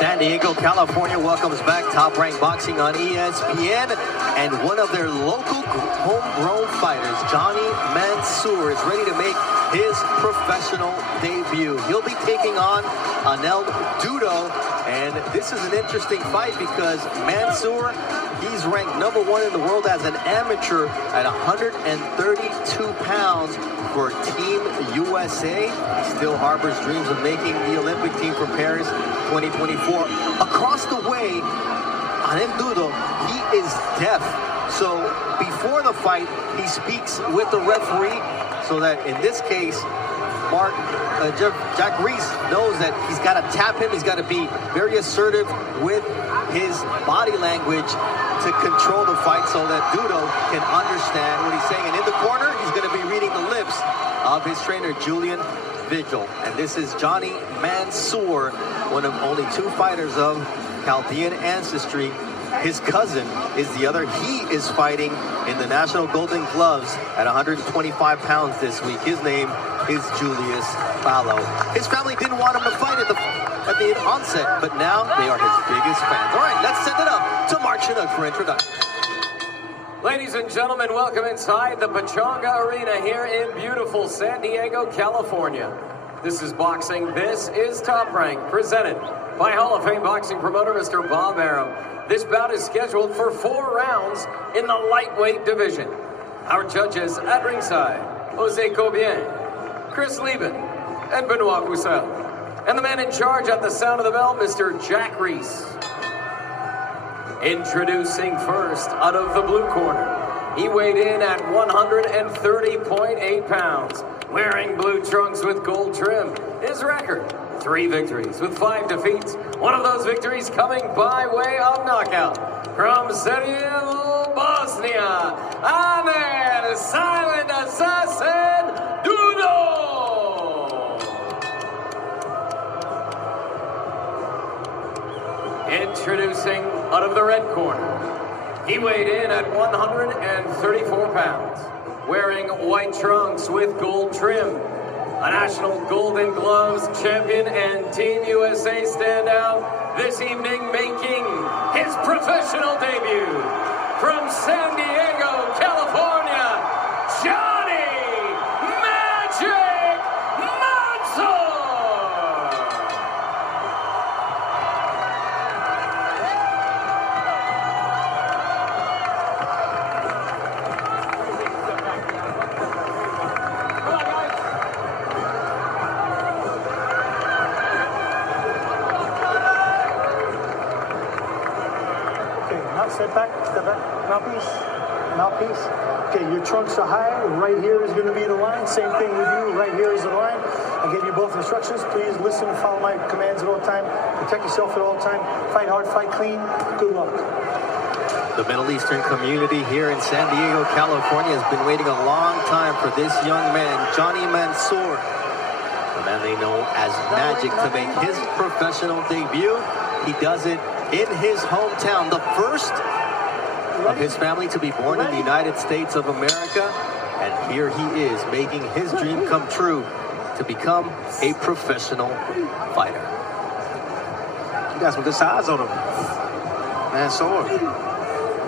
San Diego, California welcomes back Top Rank Boxing on ESPN, and one of their local homegrown fighters, Jonny Mansour, is ready to make his professional debut. He'll be taking on Anel Dudo, and this is an interesting fight because Mansour, he's ranked #1 in the world as an amateur at 132 pounds for Team USA. He still harbors dreams of making the Olympic team for Paris 2024. Across the way, Anel Dudo, he is deaf. So before the fight, he speaks with the referee so that in this case, Jack Reese knows that he's got to tap him. He's got to be very assertive with his body language to control the fight so that Dudo can understand what he's saying. And in the corner, he's going to be reading the lips of his trainer, Julian Vigil. And this is Jonny Mansour, one of only 2 fighters of Chaldean ancestry. His cousin is the other. He is fighting in the National Golden Gloves at 125 pounds this week. His name is Julius Fallow. His family didn't want him to fight at the onset, but now they are his biggest fans. All right, let's send it up to Mark Chinook for introduction. Ladies and gentlemen, welcome inside the Pechanga Arena here in beautiful San Diego, California. This is boxing. This is Top Rank, presented by Hall of Fame boxing promoter Mr. Bob Arum. This bout is scheduled for 4 rounds in the lightweight division. Our judges at ringside, Jose Cobien, Chris Lieben, and Benoit Roussel. And the man in charge at the sound of the bell, Mr. Jack Reese. Introducing first, out of the blue corner, he weighed in at 130.8 pounds, wearing blue trunks with gold trim. His record, 3 victories with 5 defeats. One of those victories coming by way of knockout. From Sarajevo, Bosnia, Anel, Silent Assassin, Dudo! Introducing out of the red corner, he weighed in at 134 pounds, wearing white trunks with gold trim. A National Golden Gloves champion and Team USA standout, this evening making his professional debut from San Diego, California, Jonny Magic Mansour! Step back, mouthpiece. Okay, your trunks are high. Right here is going to be the line. Same thing with you. Right here is the line. I gave you both instructions. Please listen and follow my commands at all time. Protect yourself at all time. Fight hard, fight clean. Good luck. The Middle Eastern community here in San Diego, California has been waiting a long time for this young man, Jonny Mansour, the man they know as Magic, to make his professional debut. He does it in his hometown, the first of his family to be born in the United States of America. And here he is making his dream come true to become a professional fighter. You got some good size on him, Mansour.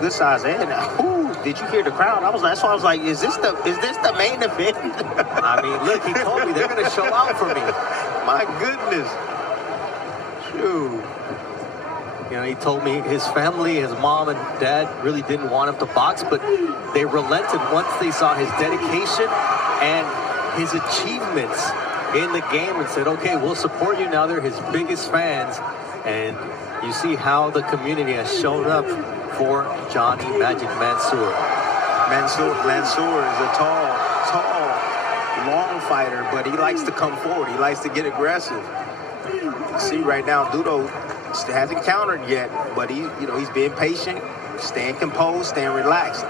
Good size, and ooh, did you hear the crowd? That's why I was like, is this the main event? I mean, look, he told me they're going to show out for me. My goodness. Shoot. You know, he told me his family, his mom and dad really didn't want him to box, but they relented once they saw his dedication and his achievements in the game and said, okay, we'll support you. Now they're his biggest fans. And you see how the community has shown up for Jonny Magic Mansour. Mansour is a tall, long fighter, but he likes to come forward. He likes to get aggressive. See right now, Dudo hasn't countered yet, but he's being patient, staying composed, staying relaxed.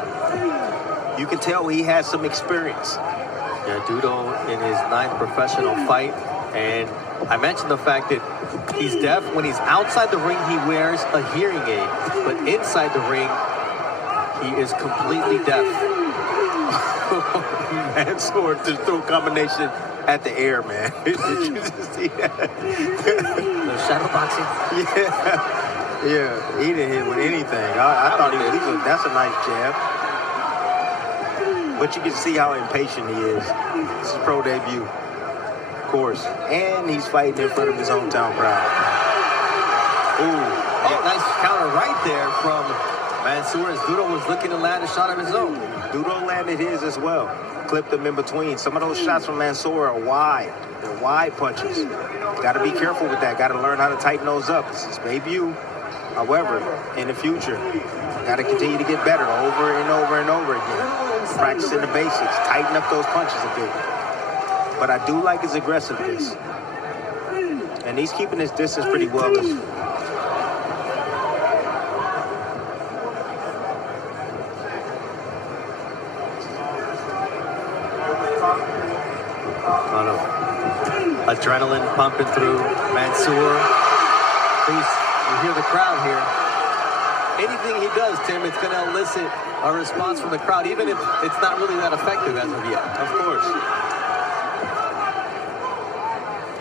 You can tell he has some experience. Yeah, Dudo in his 9th professional fight, and I mentioned the fact that he's deaf. When he's outside the ring, he wears a hearing aid, but inside the ring, he is completely deaf. Mansour just threw a combination at the air, man. Did you just see that? The shadow boxing. Yeah, he didn't hit with anything. I thought that's a nice jab. But you can see how impatient he is. This is pro debut, of course. And he's fighting in front of his hometown crowd. Ooh. Oh, nice counter right there from Mansour as Dudo was looking to land a shot of his own. Dudo landed his as well. Clipped him in between. Some of those shots from Mansour are wide. They're wide punches. Got to be careful with that. Got to learn how to tighten those up. This is debut. However, in the future, got to continue to get better over and over and over again. Practicing the basics. Tighten up those punches a bit. But I do like his aggressiveness. And he's keeping his distance pretty well. Adrenaline pumping through Mansour. Please, you hear the crowd here. Anything he does, Tim, it's going to elicit a response from the crowd, even if it's not really that effective as of yet. Of course.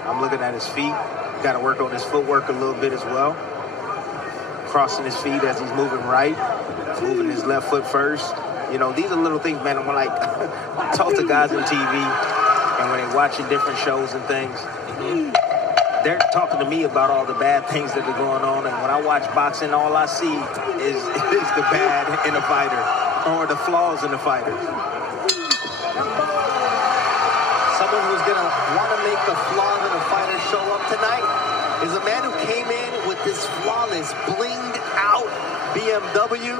I'm looking at his feet. Got to work on his footwork a little bit as well. Crossing his feet as he's moving right. Moving his left foot first. You know, these are little things, man. I'm like, talk to guys on TV. And when they're watching different shows and things, they're talking to me about all the bad things that are going on. And when I watch boxing, all I see is the bad in a fighter or the flaws in a fighter. Someone who's going to want to make the flaws in a fighter show up tonight is a man who came in with this flawless, blinged out BMW.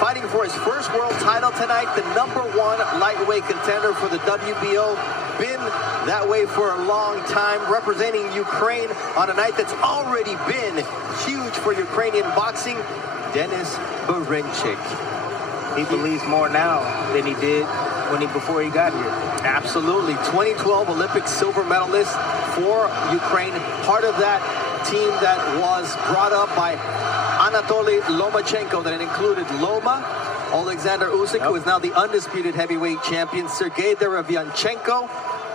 Fighting for his first world title tonight, the #1 lightweight contender for the WBO. Been that way for a long time, representing Ukraine on a night that's already been huge for Ukrainian boxing. Denis Berinchik. He believes more now than he did before he got here. Absolutely. 2012 Olympic silver medalist for Ukraine. Part of that team that was brought up by Anatoly Lomachenko, that included Loma, Alexander Usyk, who is now the undisputed heavyweight champion, Sergey Derevyanchenko,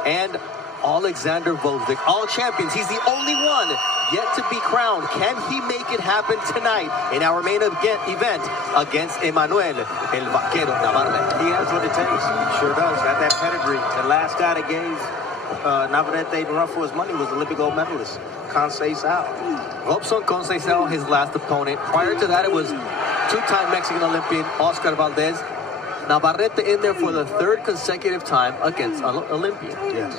and Alexander Volzdik. All champions. He's the only one yet to be crowned. Can he make it happen tonight in our main event against Emmanuel El Vaquero Navarrete? He has what it takes. He sure does. Got that pedigree. The last guy that gave Navarrete the run for his money was Olympic gold medalist Conceição. Robson Conceição, his last opponent. Prior to that, it was two-time Mexican Olympian Oscar Valdez. Navarrete in there for the third consecutive time against Olympian. Yes.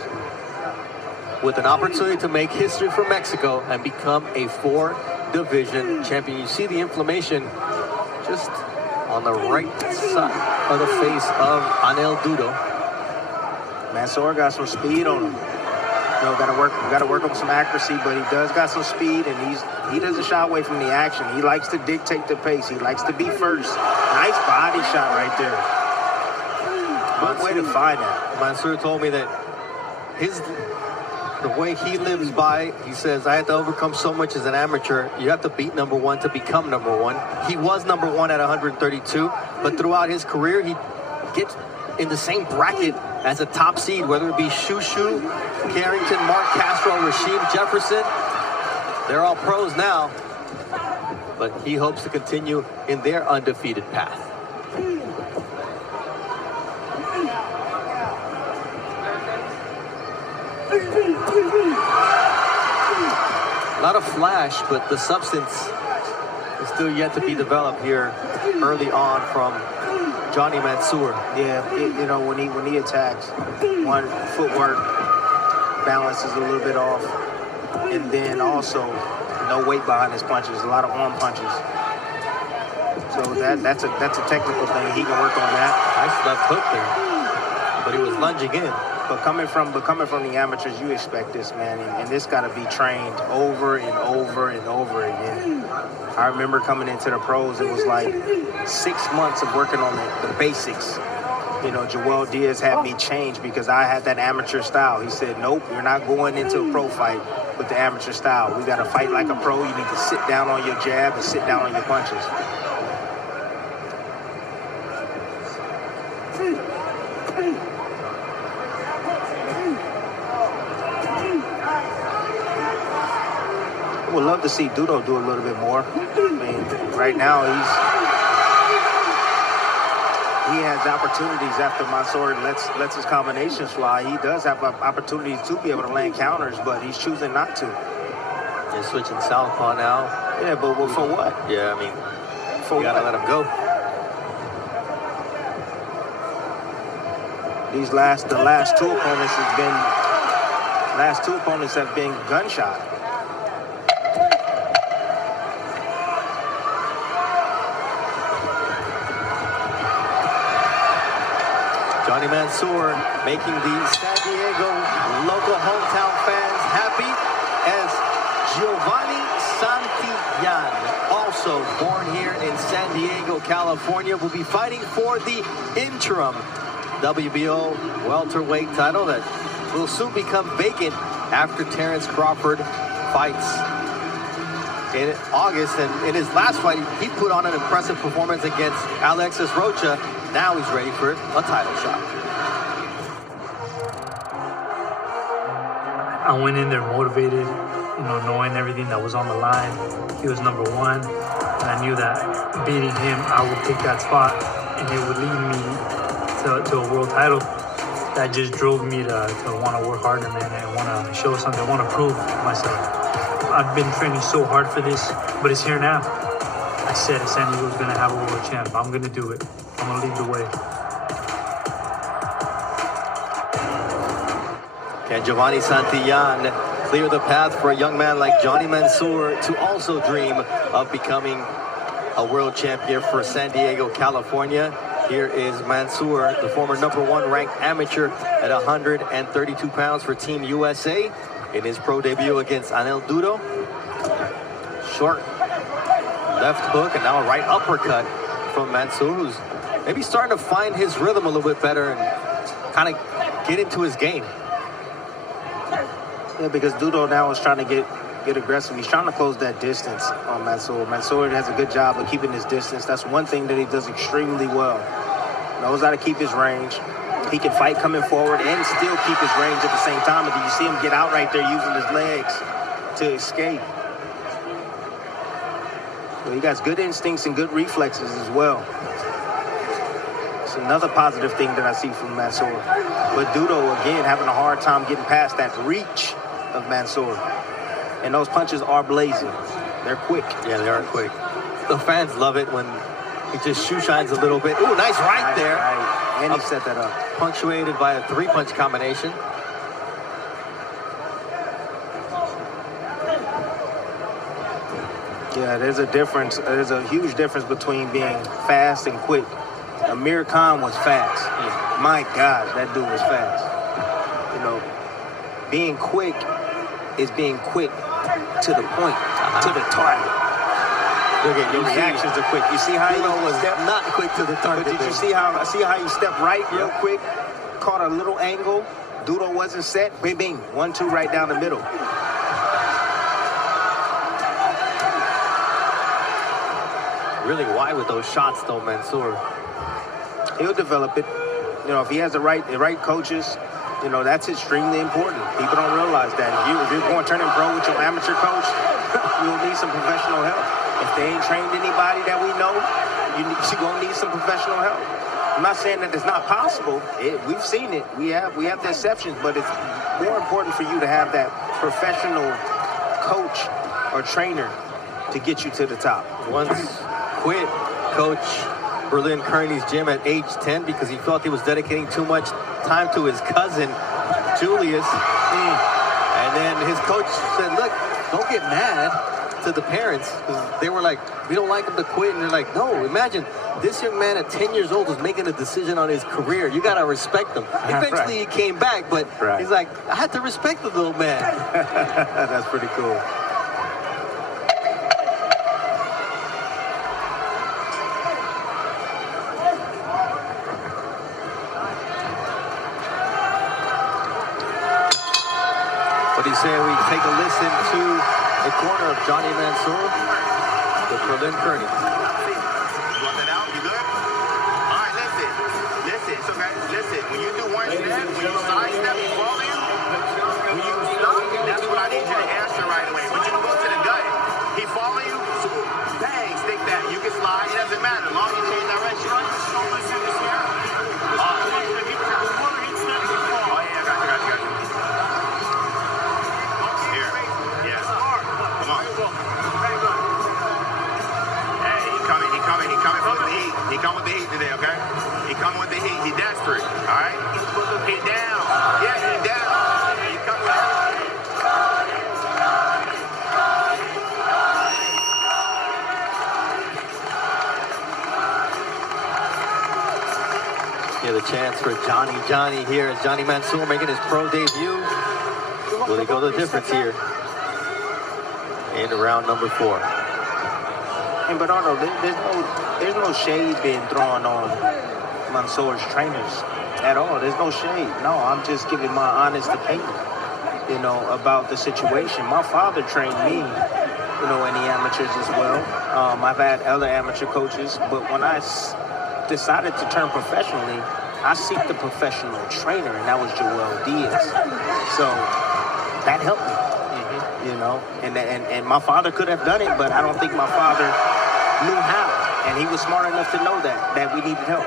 With an opportunity to make history for Mexico and become a 4-division champion. You see the inflammation just on the right side of the face of Anel Dudo. Mansour got some speed on him. You know, got to work on some accuracy, but he does got some speed, and he doesn't shy away from the action. He likes to dictate the pace. He likes to be first. Nice body shot right there. Good way to find that. Mansour told me that the way he lives by, he says, I had to overcome so much as an amateur. You have to beat #1 to become #1. He was #1 at 132, but throughout his career, he gets in the same bracket as a top seed, whether it be Shushu, Carrington, Mark Castro, Rasheem Jefferson. They're all pros now, but he hopes to continue in their undefeated path. A lot of flash, but the substance is still yet to be developed here early on from Jonny Mansour. Yeah, you know, when he attacks, one, footwork, balance is a little bit off, and then also no weight behind his punches, a lot of arm punches. So that's a technical thing. He can work on that. Nice left hook there, but he was lunging in. But coming from the amateurs, you expect this, man, and this got to be trained over and over and over again. I remember coming into the pros, it was like 6 months of working on the basics. You know, Joel Diaz had me change because I had that amateur style. He said, nope, you're not going into a pro fight with the amateur style. We got to fight like a pro. You need to sit down on your jab and sit down on your punches. would love to see Dudo do a little bit more. I mean, right now he has opportunities after Mansour lets his combinations fly. He does have opportunities to be able to land counters, but he's choosing not to. They're switching southpaw now. Yeah, but for what? Yeah, I mean, for you gotta what? let him go. The last two opponents have been gunshot. Jonny Mansour making the San Diego local hometown fans happy as Giovanni Santillán, also born here in San Diego, California, will be fighting for the interim WBO welterweight title that will soon become vacant after Terrence Crawford fights in August. And in his last fight, he put on an impressive performance against Alexis Rocha. Now he's ready for a title shot. I went in there motivated, you know, knowing everything that was on the line. He was number one, and I knew that beating him, I would take that spot, and it would lead me to a world title. That just drove me to want to work harder, man, and want to show something, want to prove myself. I've been training so hard for this, but it's here now. I said San Diego was going to have a world champ. I'm going to do it. I'm going to lead the way. Can Giovanni Santillán clear the path for a young man like Jonny Mansour to also dream of becoming a world champion for San Diego, California? Here is Mansour, the former #1 ranked amateur at 132 pounds for Team USA in his pro debut against Anel Dudo. Short left hook and now a right uppercut from Mansour, who's maybe starting to find his rhythm a little bit better and kind of get into his game. Yeah, because Dudo now is trying to get aggressive. He's trying to close that distance on Mansour. Mansour has a good job of keeping his distance. That's one thing that he does extremely well. Knows how to keep his range. He can fight coming forward and still keep his range at the same time. And you see him get out right there using his legs to escape. So he got good instincts and good reflexes as well. It's another positive thing that I see from Mansour. But Dudo, again, having a hard time getting past that reach of Mansour. And those punches are blazing. They're quick. Yeah, they are quick. The fans love it when he just shoe shines a little bit. Ooh, nice right there. Right. And he set that up. Punctuated by a 3-punch combination. Yeah, there's a difference. There's a huge difference between being fast and quick. Amir Khan was fast. My gosh, that dude was fast. You know, being quick is being quick to the point, to the target. Look at your reactions are quick. You see how he was not quick to the target. But did you see how he stepped right real quick, caught a little angle. Dudo wasn't set. Bing, bing. 1-2 right down the middle. Really wide with those shots, though, Mansour. He'll develop it. You know, if he has the right coaches, you know, that's extremely important. People don't realize that. If you're going turning pro with your amateur coach, you'll need some professional help. If they ain't trained anybody that we know, you're going to need some professional help. I'm not saying that it's not possible. We've seen it. We have the exceptions, but it's more important for you to have that professional coach or trainer to get you to the top. Once quit Coach Berlin Kearney's gym at age 10 because he felt he was dedicating too much time to his cousin, Julius. And then his coach said, look, don't get mad to the parents. They were like, we don't like him to quit. And they're like, no, imagine this young man at 10 years old was making a decision on his career. You got to respect him. Eventually he came back, but he's like, I had to respect the little man. That's pretty cool. What do you say we take a listen to the corner of Jonny Mansour with Berlin Kearney? You want that out? You good? All right, listen. It's okay. Listen, when you do one step, when you sidestep and fall in, when you stop, that's what I need you to answer right away. When you go to the gut, Hey, he coming with the heat. He coming with the heat today, okay? He coming with the heat. He desperate, all right? He down. Yeah, he down. He coming with everything. Yeah, the chance for Johnny here as Jonny Mansour making his pro debut. Will he go the difference here in round number 4? And but Arnold, there's no shade being thrown on Mansour's trainers at all. There's no shade. No, I'm just giving my honest opinion, you know, about the situation. My father trained me, you know, in the amateurs as well. I've had other amateur coaches, but when I decided to turn professionally, I seek the professional trainer, and that was Joel Diaz. So that helped me. You know, and my father could have done it, but I don't think my father knew how, and he was smart enough to know that we needed help.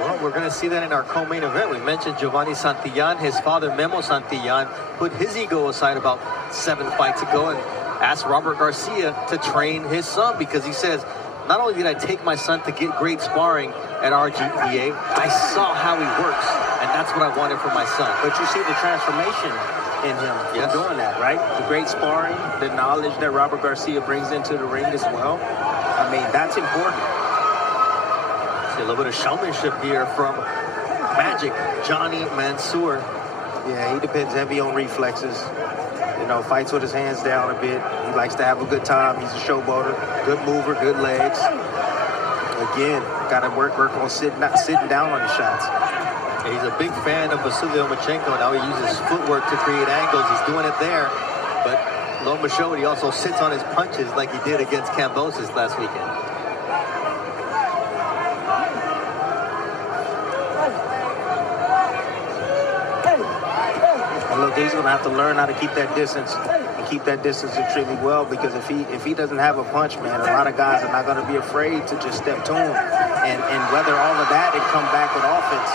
Well, we're going to see that in our co-main event. We mentioned Giovanni Santillan. His father, Memo Santillan, put his ego aside about 7 fights ago and asked Robert Garcia to train his son, because he says, not only did I take my son to get great sparring at RGPA, I saw how he works, and that's what I wanted for my son. But you see the transformation in him doing that, right? The great sparring, the knowledge that Robert Garcia brings into the ring as well. I mean, that's important. See a little bit of showmanship here from Magic Jonny Mansour. Yeah, he depends heavy on reflexes. You know, fights with his hands down a bit. He likes to have a good time. He's a showboater, good mover, good legs. Again, got to work on sitting down on his shots. He's a big fan of Vasily Lomachenko. Now he uses footwork to create angles. He's doing it there. But Loma showed he also sits on his punches like he did against Kambosos last weekend. And look, he's going to have to learn how to keep that distance and keep that distance extremely well, because if he doesn't have a punch, man, a lot of guys are not going to be afraid to just step to him and weather all of that and come back with offense.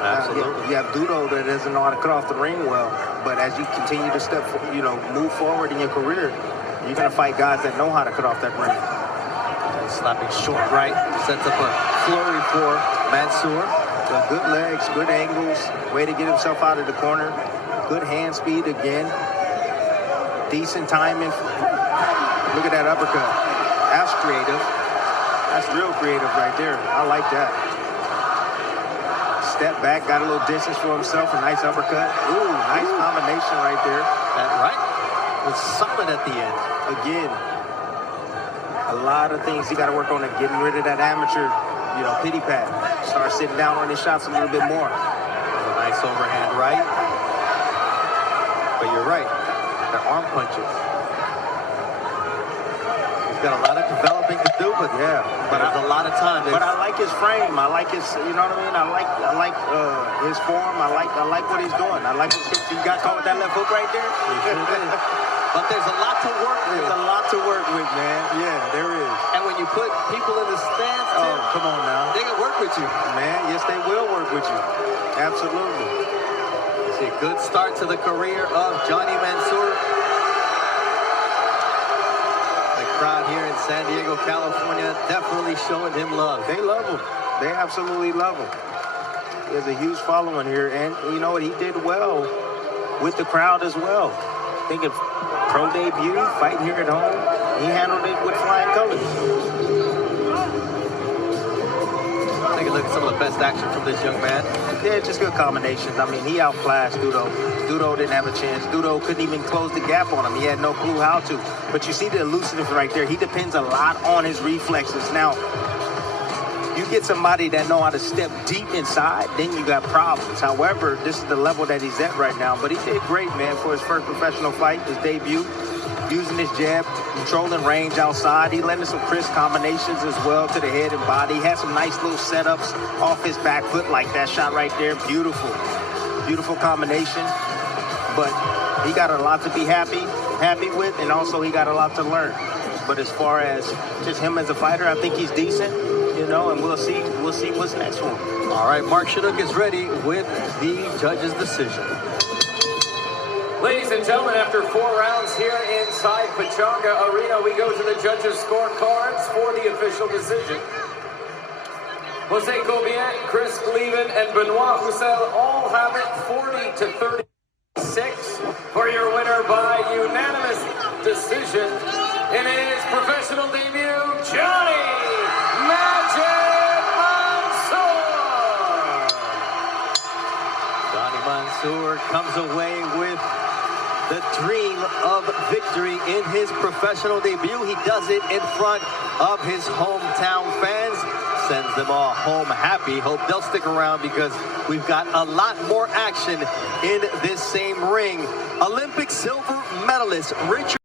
Absolutely. You have Dudo that doesn't know how to cut off the ring well, but as you continue to move forward in your career, you're going to fight guys that know how to cut off that ring. And slapping short right sets up a flurry for Mansour. So good legs, good angles, way to get himself out of the corner. Good hand speed again. Decent timing. Look at that uppercut. That's creative. That's real creative right there. I like that. Step back, got a little distance for himself, a nice uppercut. Ooh, nice combination right there. That right was solid at the end. Again, a lot of things he got to work on and getting rid of that amateur, pity pat. Start sitting down on his shots a little bit more. A nice overhand right. But you're right, they're arm punches. He's got a lot of developing to do, but there's a lot of time. But I like his frame. I like his, you know what I mean? I like his form. I like what he's doing. I like his hips. He got caught with that left hook right there. But there's a lot to work with. There's a lot to work with, man. Yeah, there is. And when you put people in the stands, oh, come on now. They can work with you. Man, yes, they will work with you. Absolutely. See a good start to the career of Jonny Mansour. The crowd here in San Diego, California, definitely showing him love. They love him. They absolutely love him. He has a huge following here, and you know what? He did well with the crowd as well. Think of pro debut, fighting here at home. He handled it with flying colors. Take a look at some of the best action from this young man. Yeah, just good combinations. I mean, he outclassed Dudo. Dudo didn't have a chance. Dudo couldn't even close the gap on him. He had no clue how to. But you see the elusiveness right there. He depends a lot on his reflexes. Now, you get somebody that know how to step deep inside, then you got problems. However, this is the level that he's at right now. But he did great, man, for his first professional fight, his debut. Using his jab, controlling range outside. He landed some crisp combinations as well to the head and body. He had some nice little setups off his back foot like that shot right there. Beautiful. Beautiful combination. But he got a lot to be happy with, and also he got a lot to learn. But as far as just him as a fighter, I think he's decent, and we'll see what's next for him. All right, Mark Chinook is ready with the judge's decision. Ladies and gentlemen, after 4 rounds here in inside Pechanga Arena. We go to the judges' scorecards for the official decision. Jose Gobien, Chris Cleven, and Benoit Roussel all have it 40-36 for your winner by unanimous decision in his professional debut, Jonny Mansour. Jonny Mansour comes away with the dream of victory in his professional debut. He does it in front of his hometown fans. Sends them all home happy. Hope they'll stick around because we've got a lot more action in this same ring. Olympic silver medalist Richard